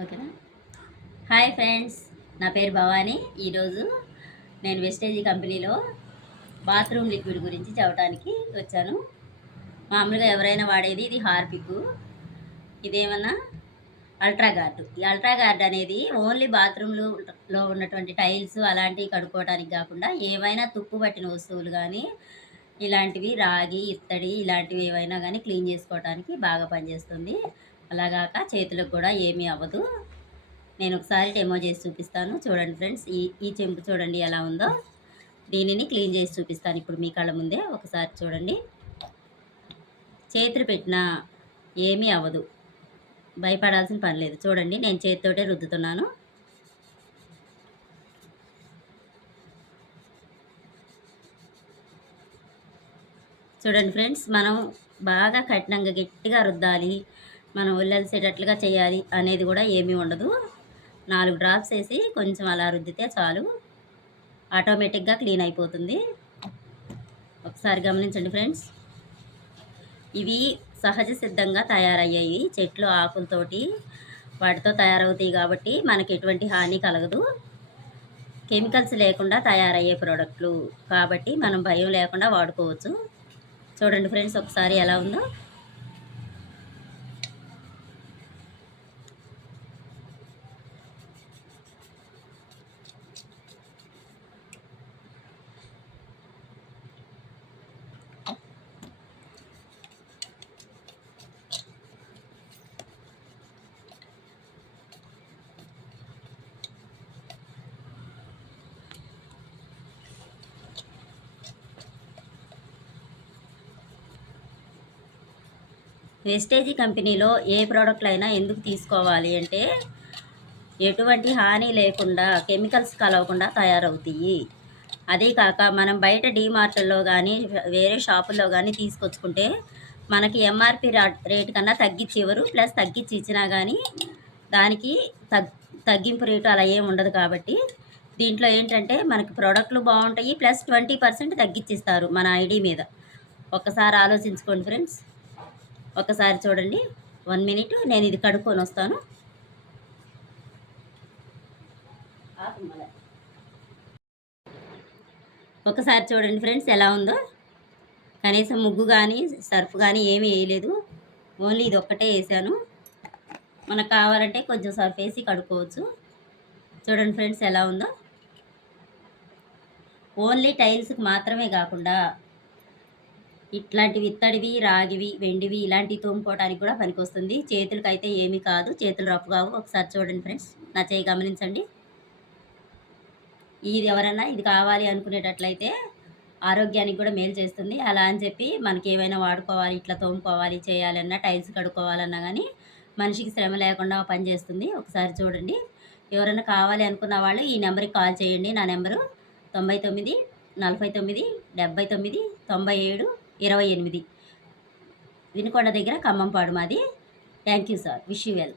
ఓకేనా. Hi friends, నా పేరు భవానీ. ఈరోజు నేను వెస్టేజ్ కంపెనీలో బాత్రూమ్ లిక్విడ్ గురించి చెప్పడానికి వచ్చాను. మామూలుగా ఎవరైనా వాడేది ఇది హార్పిక్, ఇదేమన్నా అల్ట్రాగార్డ్. ఈ అల్ట్రాగార్డ్ అనేది ఓన్లీ బాత్రూంలో ఉన్నటువంటి టైల్స్ అలాంటివి కడుక్కోవడానికి కాకుండా ఏవైనా తుప్పు పట్టిన వస్తువులు కానీ ఇలాంటివి రాగి ఇత్తడి ఇలాంటివి ఏవైనా కానీ క్లీన్ చేసుకోవడానికి బాగా పనిచేస్తుంది. అలాగాక చేతులకు కూడా ఏమీ అవ్వదు. నేను ఒకసారి డెమో చేసి చూపిస్తాను, చూడండి ఫ్రెండ్స్. ఈ చెంపు చూడండి ఎలా ఉందో. దీనిని క్లీన్ చేసి చూపిస్తాను ఇప్పుడు మీ కళ్ళ ముందే. ఒకసారి చూడండి. చేతులు పెట్టినా ఏమీ అవ్వదు, భయపడాల్సిన పని లేదు. చూడండి, నేను చేతితోటే రుద్దుతున్నాను. చూడండి ఫ్రెండ్స్, మనం బాగా కఠినంగా గట్టిగా రుద్దాలి, మనం ఒళ్ళలిసేటట్లుగా చేయాలి అనేది కూడా ఏమీ ఉండదు. 4 డ్రాప్స్ వేసి కొంచెం అలా రుద్దితే చాలు, ఆటోమేటిక్గా క్లీన్ అయిపోతుంది. ఒకసారి గమనించండి ఫ్రెండ్స్. ఇవి సహజ సిద్ధంగా తయారయ్యాయి, చెట్లు ఆకులతోటి వాటితో తయారవుతాయి కాబట్టి మనకి ఎటువంటి హాని కలగదు. కెమికల్స్ లేకుండా తయారయ్యే ప్రోడక్ట్లు కాబట్టి మనం భయం లేకుండా వాడుకోవచ్చు. చూడండి ఫ్రెండ్స్, ఒకసారి ఎలా ఉందో. వెస్టేజీ కంపెనీలో ఏ ప్రోడక్ట్లు అయినా ఎందుకు తీసుకోవాలి అంటే ఎటువంటి హాని లేకుండా కెమికల్స్ కలవకుండా తయారవుతాయి. అదే కాక మనం బయట డీమార్ట్లో కానీ వేరే షాపుల్లో కానీ తీసుకొచ్చుకుంటే మనకి ఎంఆర్పి రేటు కన్నా తగ్గించి ఇవ్వరు. ప్లస్ తగ్గించి ఇచ్చినా కానీ దానికి తగ్గింపు రేటు అలా ఏమి ఉండదు. కాబట్టి దీంట్లో ఏంటంటే మనకి ప్రోడక్ట్లు బాగుంటాయి, ప్లస్ 20% తగ్గించిస్తారు మన ఐడి మీద. ఒకసారి ఆలోచించుకోండి ఫ్రెండ్స్. ఒకసారి చూడండి. 1 మినిట్, నేను ఇది కడుక్కొని వస్తాను. ఒకసారి చూడండి ఫ్రెండ్స్ ఎలా ఉందో. కనీసం ముగ్గు కానీ సర్ఫ్ కానీ ఏమీ వేయలేదు, ఓన్లీ ఇది ఒక్కటే వేసాను. మనకు కావాలంటే కొంచెం సర్ఫ్ వేసి కడుక్కోవచ్చు. చూడండి ఫ్రెండ్స్ ఎలా ఉందో. ఓన్లీ టైల్స్కి మాత్రమే కాకుండా ఇట్లాంటివి ఇత్తడివి రాగివి వెండివి ఇలాంటివి తోముకోవడానికి కూడా పనికొస్తుంది. చేతులకైతే ఏమీ కాదు, చేతులు రఫ్ కావు. ఒకసారి చూడండి ఫ్రెండ్స్, నా చేయి గమనించండి. ఇది ఎవరన్నా ఇది కావాలి అనుకునేటట్లయితే ఆరోగ్యానికి కూడా మేలు చేస్తుంది. అలా అని చెప్పి మనకి ఏమైనా వాడుకోవాలి, ఇట్లా తోముకోవాలి చేయాలన్నా, టైల్స్ కడుక్కోవాలన్నా కానీ మనిషికి శ్రమ లేకుండా పనిచేస్తుంది. ఒకసారి చూడండి. ఎవరైనా కావాలి అనుకున్న వాళ్ళు ఈ నెంబర్కి కాల్ చేయండి. నా నెంబరు 99 49 79 97 28. వినుకొండ దగ్గర ఖమ్మంపాడు మాది. Thank you sir. Wish you well.